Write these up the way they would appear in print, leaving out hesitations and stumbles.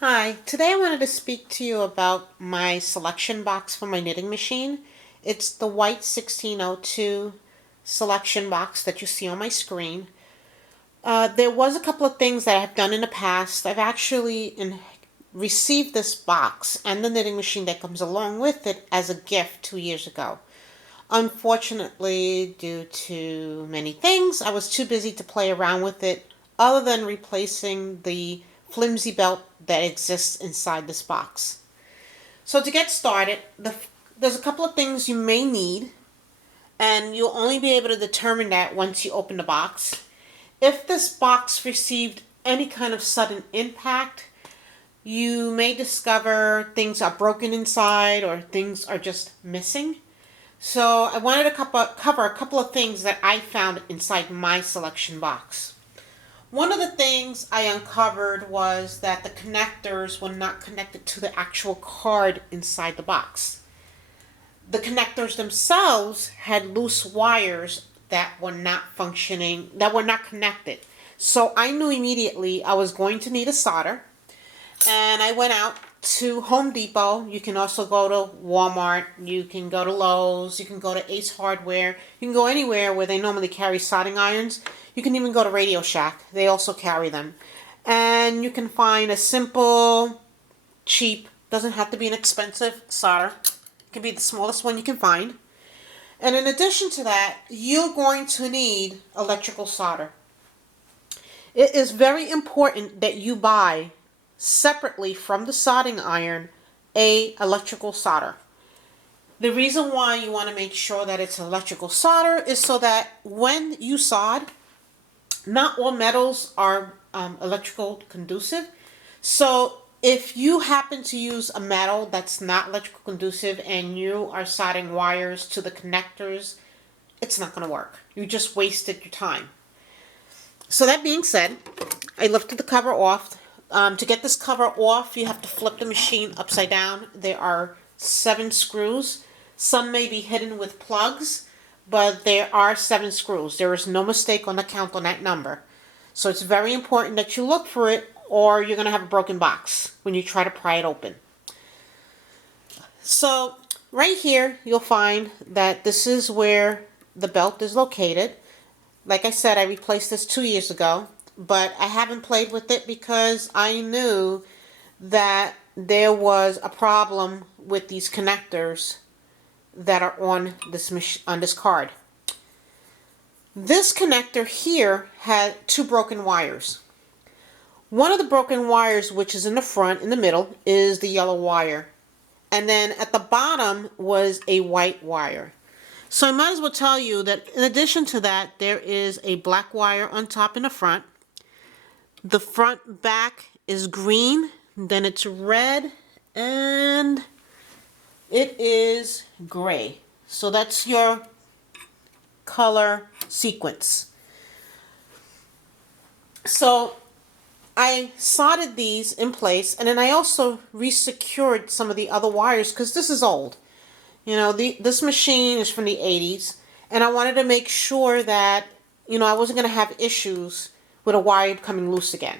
Hi, today I wanted to speak to you about my selection box for my knitting machine. It's the white 1602 selection box that you see on my screen. There was a couple of things that I've done in the past. I've actually received this box and the knitting machine that comes along with it as a gift 2 years ago. Unfortunately, due to many things, I was too busy to play around with it other than replacing the flimsy belt that exists inside this box. So to get started, there's a couple of things you may need, and you'll only be able to determine that once you open the box. If this box received any kind of sudden impact, you may discover things are broken inside or things are just missing. So I wanted to cover a couple of things that I found inside my selection box. One of the things I uncovered was that the connectors were not connected to the actual card inside the box. The connectors themselves had loose wires that were not functioning, that were not connected. So I knew immediately I was going to need a solder, and I went out to Home Depot. You can also go to Walmart, you can go to Lowe's, you can go to Ace Hardware, you can go anywhere where they normally carry soldering irons. You can even go to Radio Shack, they also carry them. And you can find a simple, cheap, doesn't have to be an expensive solder. It can be the smallest one you can find. And in addition to that, you're going to need electrical solder. It is very important that you buy separately from the soldering iron a electrical solder. The reason why you want to make sure that it's electrical solder is so that when you solder, not all metals are electrical conducive. So if you happen to use a metal that's not electrical conducive and you are soldering wires to the connectors, it's not going to work. You just wasted your time. So that being said, I lifted the cover off. To get this cover off, you have to flip the machine upside down. There are 7 screws. Some may be hidden with plugs, but there are 7 screws. There is no mistake on the count on that number. So it's very important that you look for it, or you're going to have a broken box when you try to pry it open. So right here, you'll find that this is where the belt is located. Like I said, I replaced this 2 years ago, but I haven't played with it because I knew that there was a problem with these connectors that are on this card. This connector here had 2 broken wires. One of the broken wires, which is in the front, in the middle, is the yellow wire. And then at the bottom was a white wire. So I might as well tell you that in addition to that, there is a black wire on top in the front. The front back is green, then it's red, and it is gray. So that's your color sequence. So I soldered these in place, and then I also resecured some of the other wires because this is old. You know, this machine is from the 80s, and I wanted to make sure that, I wasn't going to have issues with a wire coming loose again.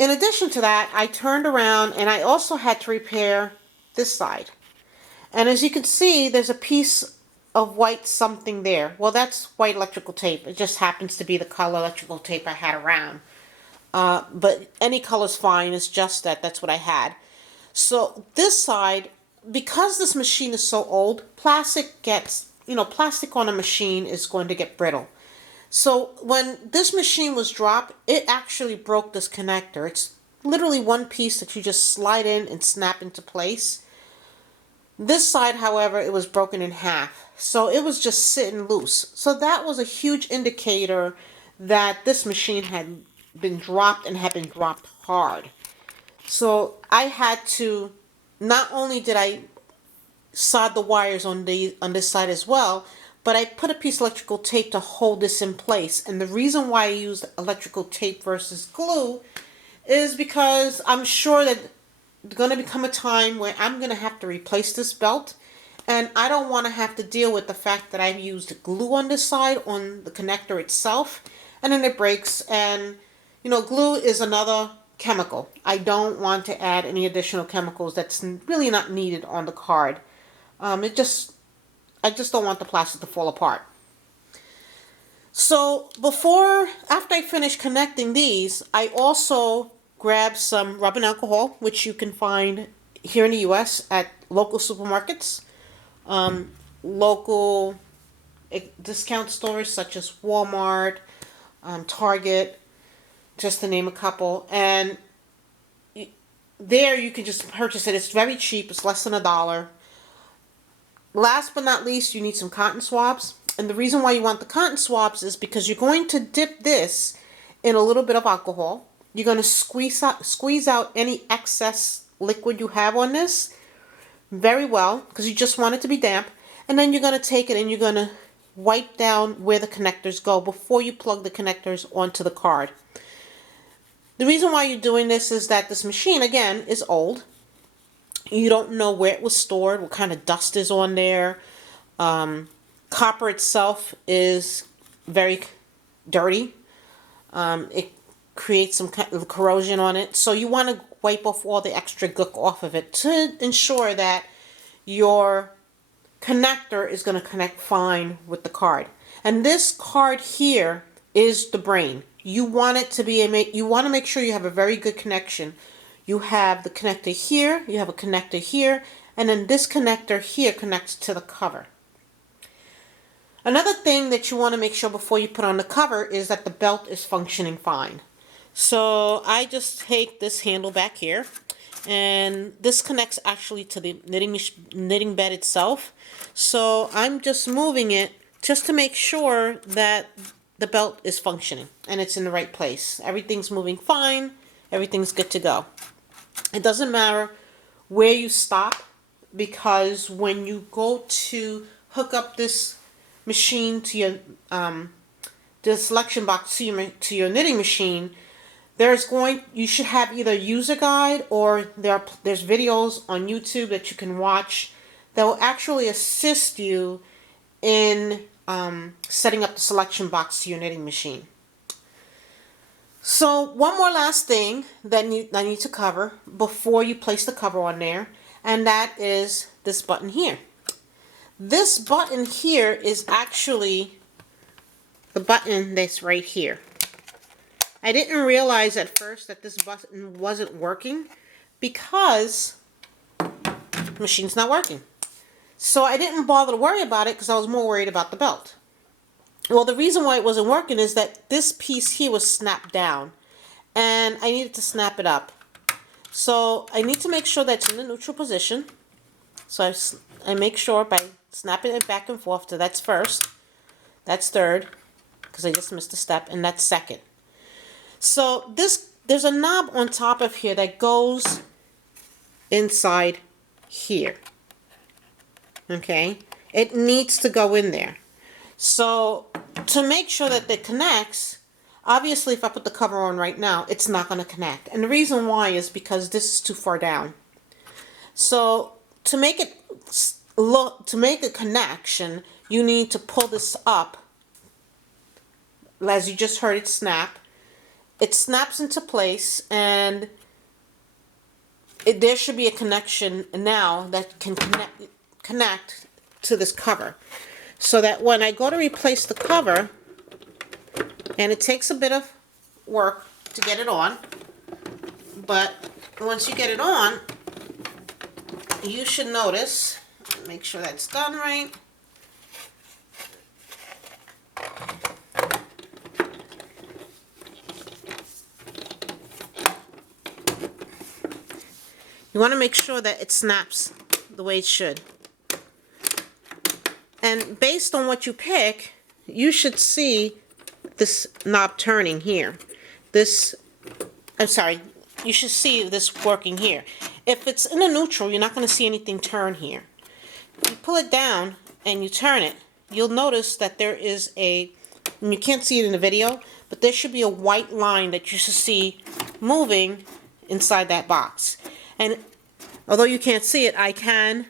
In addition to that, I turned around and I also had to repair this side. And as you can see, there's a piece of white something there. Well, that's white electrical tape. It just happens to be the color electrical tape I had around. But any color's fine. It's just that's what I had. So this side, because this machine is so old, plastic on a machine is going to get brittle. So when this machine was dropped, it actually broke this connector. It's literally one piece that you just slide in and snap into place. This side, however, it was broken in half. So it was just sitting loose. So that was a huge indicator that this machine had been dropped and had been dropped hard. So I had to, not only did I solder the wires on this side as well, but I put a piece of electrical tape to hold this in place. And the reason why I used electrical tape versus glue is because I'm sure that there's going to become a time where I'm going to have to replace this belt. And I don't want to have to deal with the fact that I've used glue on this side, on the connector itself, and then it breaks. And, glue is another chemical. I don't want to add any additional chemicals that's really not needed on the card. I just don't want the plastic to fall apart. So after I finish connecting these, I also grabbed some rubbing alcohol, which you can find here in the U.S. at local supermarkets, local discount stores such as Walmart, Target, just to name a couple. And there you can just purchase it. It's very cheap. It's less than $1. Last but not least, you need some cotton swabs. And the reason why you want the cotton swabs is because you're going to dip this in a little bit of alcohol. You're going to squeeze out any excess liquid you have on this very well, because you just want it to be damp. And then you're going to take it and you're going to wipe down where the connectors go before you plug the connectors onto the card. The reason why you're doing this is that this machine, again, is old. You don't know where it was stored, what kind of dust is on there. Copper itself is very dirty. It creates some kind of corrosion on it. So you want to wipe off all the extra gook off of it to ensure that your connector is going to connect fine with the card. And this card here is the brain. You want it to be you want to make sure you have a very good connection. You have the connector here, you have a connector here, and then this connector here connects to the cover. Another thing that you want to make sure before you put on the cover is that the belt is functioning fine. So I just take this handle back here, and this connects actually to the knitting bed itself. So I'm just moving it just to make sure that the belt is functioning and it's in the right place. Everything's moving fine. Everything's good to go. It doesn't matter where you stop, because when you go to hook up this machine to your the selection box to your knitting machine, you should have either a user guide or there's videos on YouTube that you can watch that will actually assist you in setting up the selection box to your knitting machine. So one more last thing that I need to cover before you place the cover on there, and that is this button here. This button here is actually the button that's right here. I didn't realize at first that this button wasn't working because the machine's not working. So I didn't bother to worry about it because I was more worried about the belt. Well, the reason why it wasn't working is that this piece here was snapped down, and I needed to snap it up. So I need to make sure that it's in the neutral position. So I make sure by snapping it back and forth to that's first, that's third, because I just missed a step, and that's second. So there's a knob on top of here that goes inside here. Okay? It needs to go in there. So to make sure that it connects, obviously if I put the cover on right now, it's not going to connect. And the reason why is because this is too far down. So to make a connection, you need to pull this up. As you just heard it snap. It snaps into place, and there should be a connection now that can connect to this cover. So that when I go to replace the cover, and it takes a bit of work to get it on, but once you get it on, you should notice, make sure that's done right. You want to make sure that it snaps the way it should. And based on what you pick, you should see this knob turning here. You should see this working here. If it's in a neutral, you're not going to see anything turn here. You pull it down and you turn it, you'll notice that there is and you can't see it in the video, but there should be a white line that you should see moving inside that box. And although you can't see it, I can.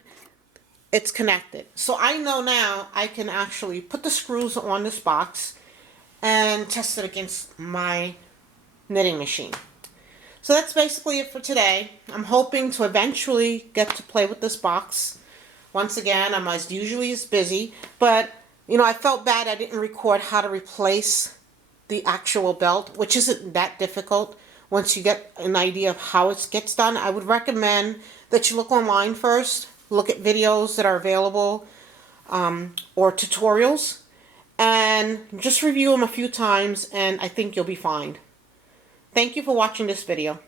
It's connected. So I know now I can actually put the screws on this box and test it against my knitting machine. So that's basically it for today. I'm hoping to eventually get to play with this box. Once again, I'm as usually as busy, but you know, I felt bad I didn't record how to replace the actual belt, which isn't that difficult. Once you get an idea of how it gets done, I would recommend that you look online first, look at videos that are available, or tutorials, and just review them a few times, and I think you'll be fine. Thank you for watching this video.